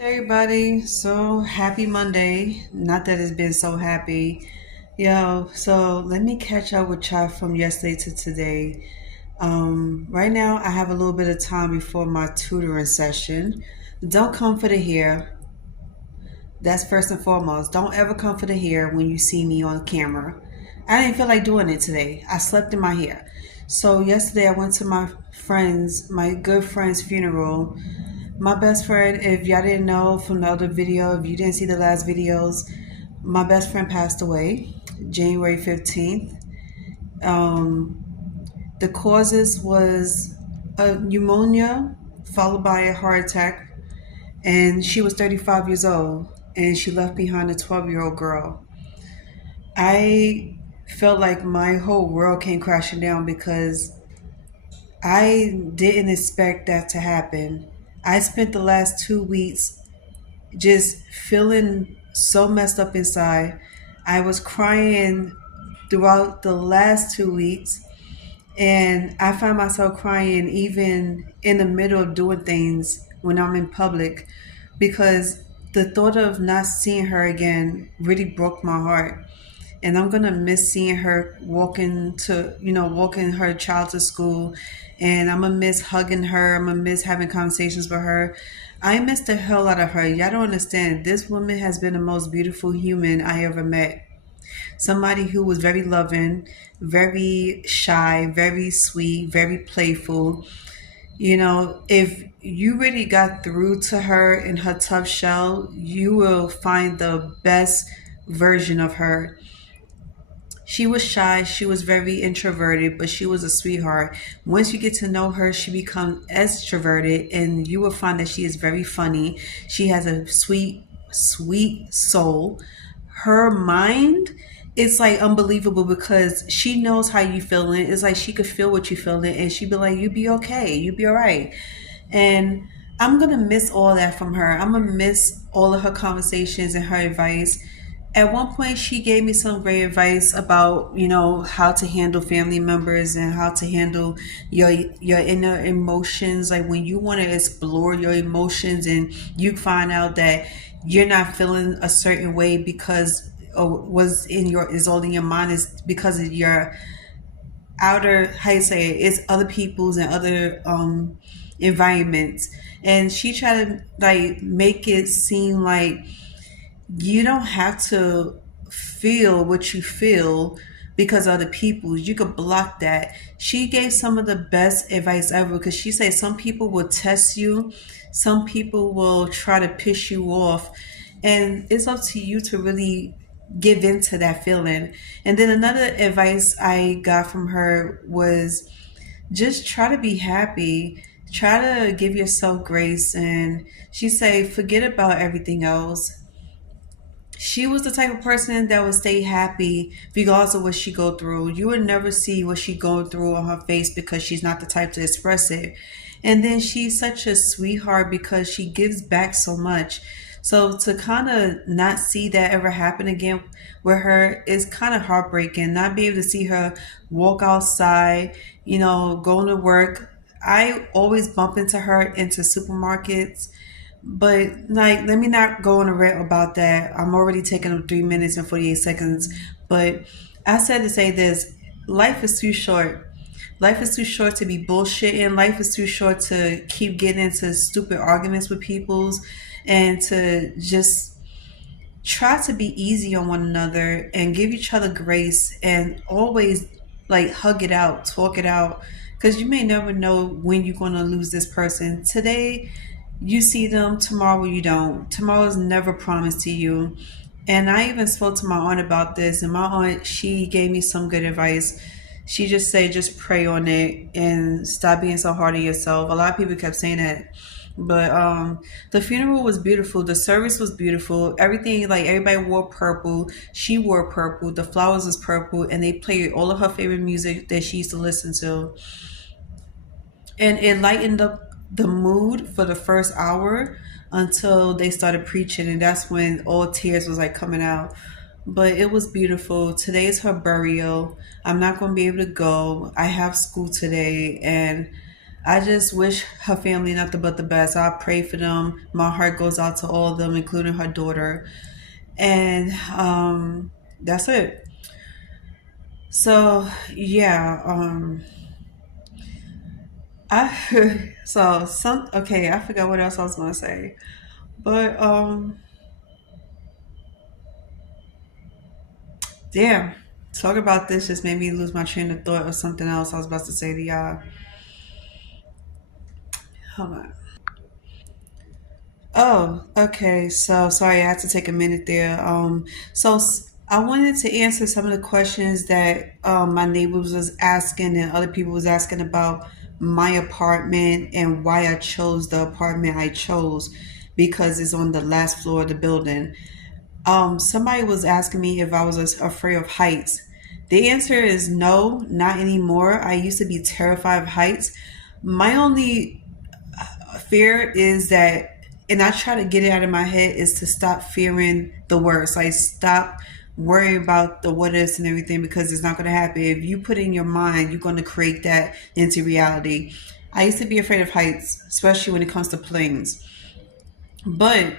Hey everybody, so happy Monday. Not that it's been so happy. So let me catch up with y'all from yesterday to today. Right now I have a little bit of time before my tutoring session. Don't come for the hair. That's first and foremost. Don't ever come for the hair when you see me on camera. I didn't feel like doing it today. I slept in my hair. So yesterday I went to my good friend's funeral. My best friend, if y'all didn't know from the other video, if you didn't see the last videos, my best friend passed away January 15th. Um, the causes was a pneumonia followed by a heart attack, and she was 35 years old, and she left behind a 12-year-old girl. I felt like my whole world came crashing down because I didn't expect that to happen. I spent the last 2 weeks just feeling so messed up inside. I was crying throughout the last 2 weeks, and I find myself crying even in the middle of doing things when I'm in public because the thought of not seeing her again really broke my heart. And I'm gonna miss seeing her walking her child to school, and I'm gonna miss hugging her. I'm gonna miss having conversations with her. I miss the hell out of her. Y'all don't understand. This woman has been the most beautiful human I ever met. Somebody who was very loving, very shy, very sweet, very playful. If you really got through to her in her tough shell, you will find the best version of her. She was shy, she was very introverted, but she was a sweetheart. Once you get to know her, she becomes extroverted, and you will find that she is very funny. She has a sweet, sweet soul. Her mind is like unbelievable because she knows how you feeling. It's like she could feel what you feeling, and she'd be like, "You be okay, you be all right." And I'm gonna miss all that from her. I'm gonna miss all of her conversations and her advice. At one point, she gave me some great advice about, how to handle family members and how to handle your inner emotions. Like when you want to explore your emotions and you find out that you're not feeling a certain way because was in your is all in your mind is because of your outer, how you say it, it's other people's and other environments. And she tried to like make it seem like you don't have to feel what you feel because of other people. You could block that. She gave some of the best advice ever because she said some people will test you, some people will try to piss you off, and it's up to you to really give into that feeling. And then another advice I got from her was just try to be happy, try to give yourself grace. And she said forget about everything else. She was the type of person that would stay happy regardless of what she go through. You would never see what she go through on her face because she's not the type to express it. And then she's such a sweetheart because she gives back so much. So to kind of not see that ever happen again with her is kind of heartbreaking. Not be able to see her walk outside, going to work. I always bump into her into supermarkets, but like, let me not go on a rant about that. I'm already taking up 3 minutes and 48 seconds. But I said to say this: life is too short. Life is too short to be bullshitting. Life is too short to keep getting into stupid arguments with people's, and to just try to be easy on one another and give each other grace and always like hug it out, talk it out, because you may never know when you're going to lose this person. Today you see them, tomorrow you don't. Tomorrow is never promised to you. And I even spoke to my aunt about this, and my aunt, she gave me some good advice. She just said just pray on it and stop being so hard on yourself. A lot of people kept saying that, but the funeral was beautiful, the service was beautiful, everything, like everybody wore purple, she wore purple, the flowers was purple, and they played all of her favorite music that she used to listen to, and it lightened up the mood for the first hour until they started preaching, and that's when all tears was like coming out. But it was beautiful. Today is her burial. I'm not going to be able to go. I have school today, and I just wish her family nothing but the best. I pray for them. My heart goes out to all of them, including her daughter. And that's it. So yeah, I so some okay. I forgot what else I was gonna say, but damn. Talk about this just made me lose my train of thought or something else I was about to say to y'all. Hold on. Oh, okay. So sorry, I had to take a minute there. I wanted to answer some of the questions that my neighbors was asking and other people was asking about my apartment and why I chose the apartment I chose because it's on the last floor of the building. Somebody was asking me if I was afraid of heights. The answer is no, not anymore. I used to be terrified of heights. My only fear is that, and I try to get it out of my head, is to stop fearing the worst. Like, stop worrying about the what ifs and everything because it's not going to happen. If you put in your mind, you're going to create that into reality. I used to be afraid of heights, especially when it comes to planes. But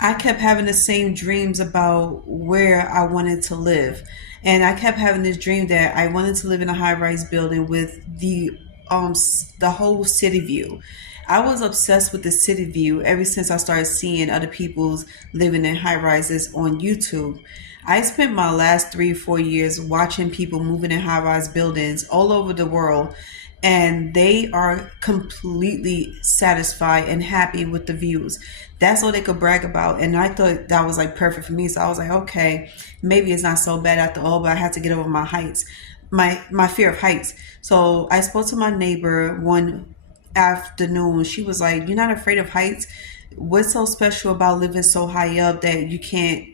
I kept having the same dreams about where I wanted to live. And I kept having this dream that I wanted to live in a high-rise building with the whole city view. I was obsessed with the city view ever since I started seeing other people's living in high rises on YouTube. I spent my last 3 or 4 years watching people moving in high rise buildings all over the world, and they are completely satisfied and happy with the views. That's all they could brag about. And I thought that was like perfect for me. So I was like, okay, maybe it's not so bad after all, but I had to get over my heights, my fear of heights. So I spoke to my neighbor one afternoon. She was like, "You're not afraid of heights? What's so special about living so high up that you can't,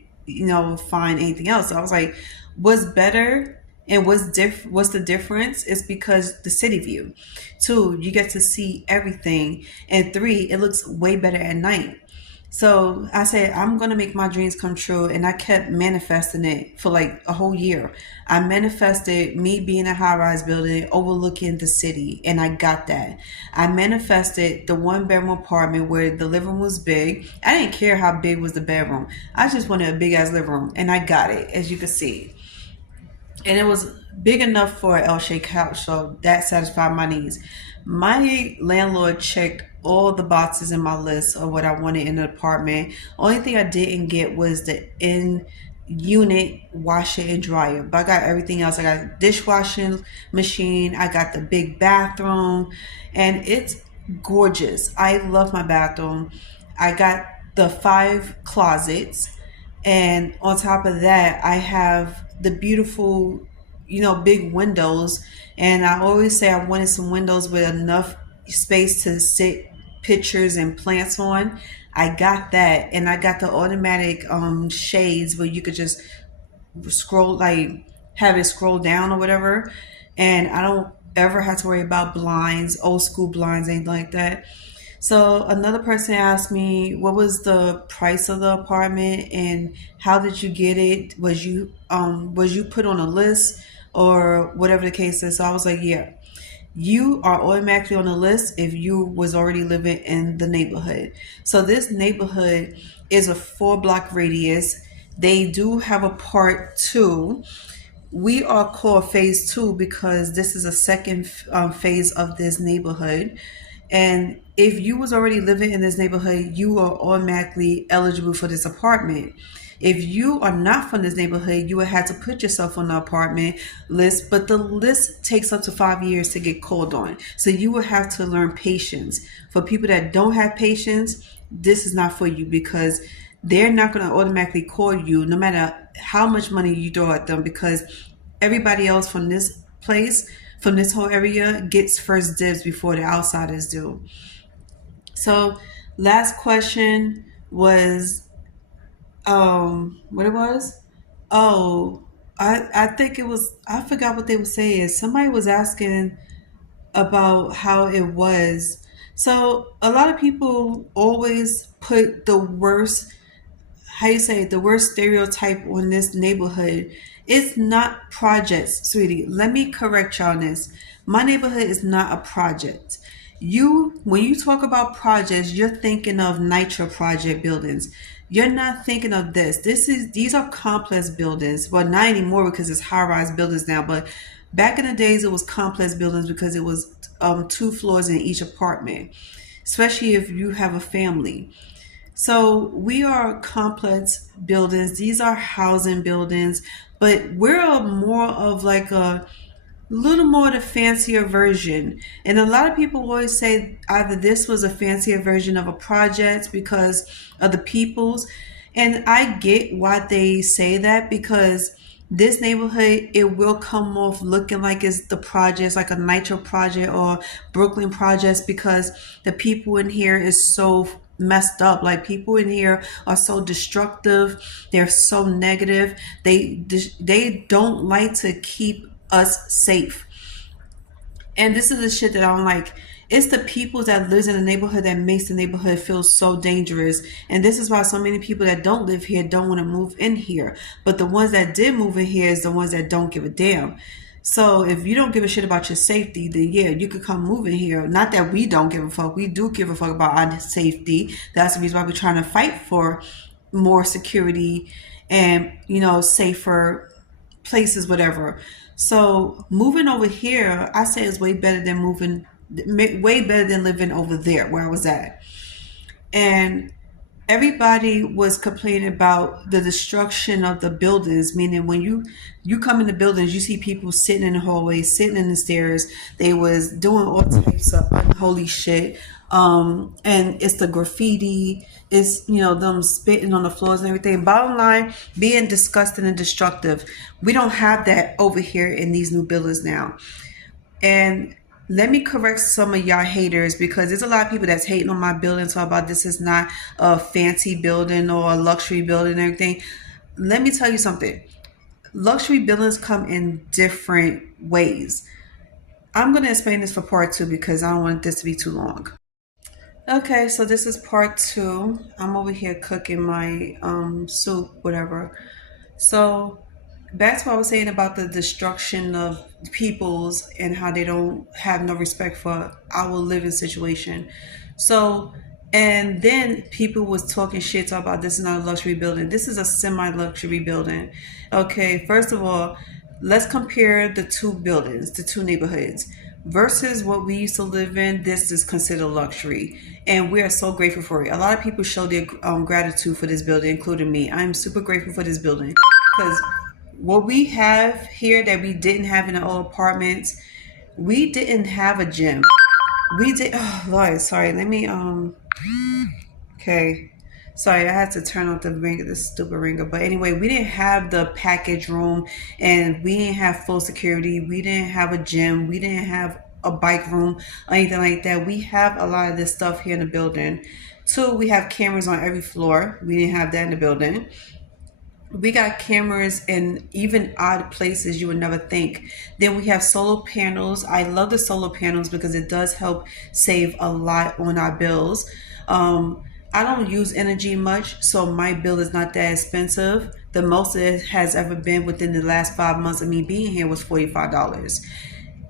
find anything else?" So I was like, "What's better and what's the difference is because the city view. Two, you get to see everything. And three, it looks way better at night." So I said, I'm going to make my dreams come true. And I kept manifesting it for like a whole year. I manifested me being in a high rise building overlooking the city. And I got that. I manifested the 1 bedroom apartment where the living room was big. I didn't care how big was the bedroom. I just wanted a big ass living room. And I got it, as you can see. And it was big enough for an L-shaped couch, so that satisfied my needs. My landlord checked all the boxes in my list of what I wanted in an apartment. Only thing I didn't get was the in unit washer and dryer, but I got everything else. I got a dishwashing machine, I got the big bathroom, and it's gorgeous. I love my bathroom. I got the 5 closets, and on top of that, I have the beautiful, big windows. And I always say I wanted some windows with enough space to sit pictures and plants on. I got that. And I got the automatic shades where you could just scroll, like have it scroll down or whatever. And I don't ever have to worry about blinds, old school blinds, anything like that. So another person asked me what was the price of the apartment and how did you get it? Was you put on a list or whatever the case is? So I was like, yeah, you are automatically on the list if you was already living in the neighborhood. So this neighborhood is a 4 block radius. They do have a part two. We are called phase two because this is a second phase of this neighborhood. And if you was already living in this neighborhood, you are automatically eligible for this apartment. If you are not from this neighborhood, you would have to put yourself on the apartment list, but the list takes up to 5 years to get called on. So you will have to learn patience. For people that don't have patience, this is not for you because they're not going to automatically call you no matter how much money you throw at them because everybody else from this place, from this whole area, gets first dibs before the outsiders do. So, last question was what it was? Oh, I think it was, I forgot what they were saying. Somebody was asking about how it was. So a lot of people always put the worst, how you say it, the worst stereotype on this neighborhood. It's not projects, sweetie. Let me correct y'all on this. My neighborhood is not a project. When you talk about projects, you're thinking of nitro project buildings. You're not thinking of this. These are complex buildings. Well, not anymore because it's high rise buildings now. But back in the days, it was complex buildings because it was two floors in each apartment, especially if you have a family. So we are complex buildings. These are housing buildings, but we're more of like a little more the fancier version. And a lot of people always say either this was a fancier version of a project because of the peoples. And I get why they say that because this neighborhood, it will come off looking like it's the projects, like a Nitro project or Brooklyn projects, because the people in here is so messed up. Like, people in here are so destructive, they're so negative, they don't like to keep us safe. And this is the shit that I'm like, it's the people that lives in the neighborhood that makes the neighborhood feel so dangerous. And this is why so many people that don't live here don't want to move in here. But the ones that did move in here is the ones that don't give a damn. So if you don't give a shit about your safety, then yeah, you could come move in here. Not that we don't give a fuck. We do give a fuck about our safety. That's the reason why we're trying to fight for more security and, safer places, whatever. So moving over here, I say is way better than way better than living over there where I was at. And everybody was complaining about the destruction of the buildings, meaning when you come in the buildings, you see people sitting in the hallways, sitting in the stairs. They was doing all types of unholy shit. And it's the graffiti, it's them spitting on the floors and everything. Bottom line, being disgusting and destructive. We don't have that over here in these new buildings now. And let me correct some of y'all haters, because there's a lot of people that's hating on my building, talking about this is not a fancy building or a luxury building and everything. Let me tell you something. Luxury buildings come in different ways. I'm going to explain this for part two because I don't want this to be too long. Okay, so this is part two. I'm over here cooking my soup, whatever. So back to what I was saying about the destruction of peoples and how they don't have no respect for our living situation. So, and then people was talking shit about this is not a luxury building. This is a semi-luxury building. Okay, first of all, let's compare the two buildings, the two neighborhoods versus what we used to live in. This is considered luxury, and we are so grateful for it. A lot of people show their gratitude for this building, including me. I'm super grateful for this building because what we have here that we didn't have in the old apartments, we didn't have a gym. We did. Oh Lord, sorry. Let me Okay. Sorry, I had to turn off the ringer, this stupid ringer. But anyway, we didn't have the package room, and we didn't have full security. We didn't have a gym. We didn't have a bike room or anything like that. We have a lot of this stuff here in the building. Two, we have cameras on every floor. We didn't have that in the building. We got cameras in even odd places you would never think. Then we have solar panels. I love the solar panels because it does help save a lot on our bills. I don't use energy much, so my bill is not that expensive. The most it has ever been within the last 5 months of me being here was $45.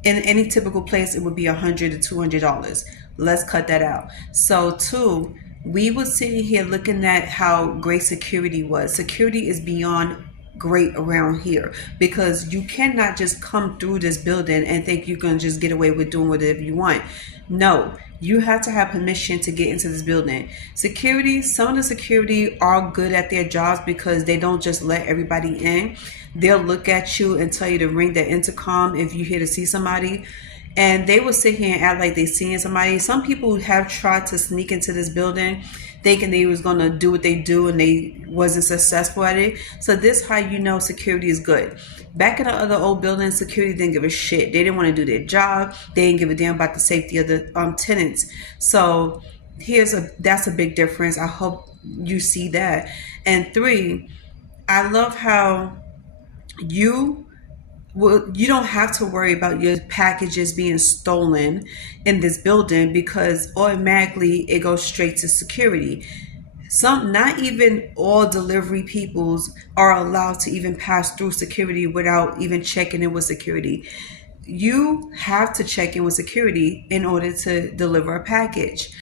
In any typical place, it would be $100 to $200. Let's cut that out. So two, we were sitting here looking at how great security was. Security is beyond great around here because you cannot just come through this building and think you can just get away with doing whatever you want. No, you have to have permission to get into this building. Security, some of the security are good at their jobs because they don't just let everybody in. They'll look at you and tell you to ring the intercom if you're here to see somebody. And they will sit here and act like they're seeing somebody. Some people have tried to sneak into this building thinking they was going to do what they do and they wasn't successful at it. So this how you know security is good. Back in the other old buildings, security didn't give a shit. They didn't want to do their job. They didn't give a damn about the safety of the tenants. So that's a big difference. I hope you see that. And three, I love how you don't have to worry about your packages being stolen in this building because automatically it goes straight to security. Not even all delivery peoples are allowed to even pass through security without even checking in with security. you have to check in with security in order to deliver a package.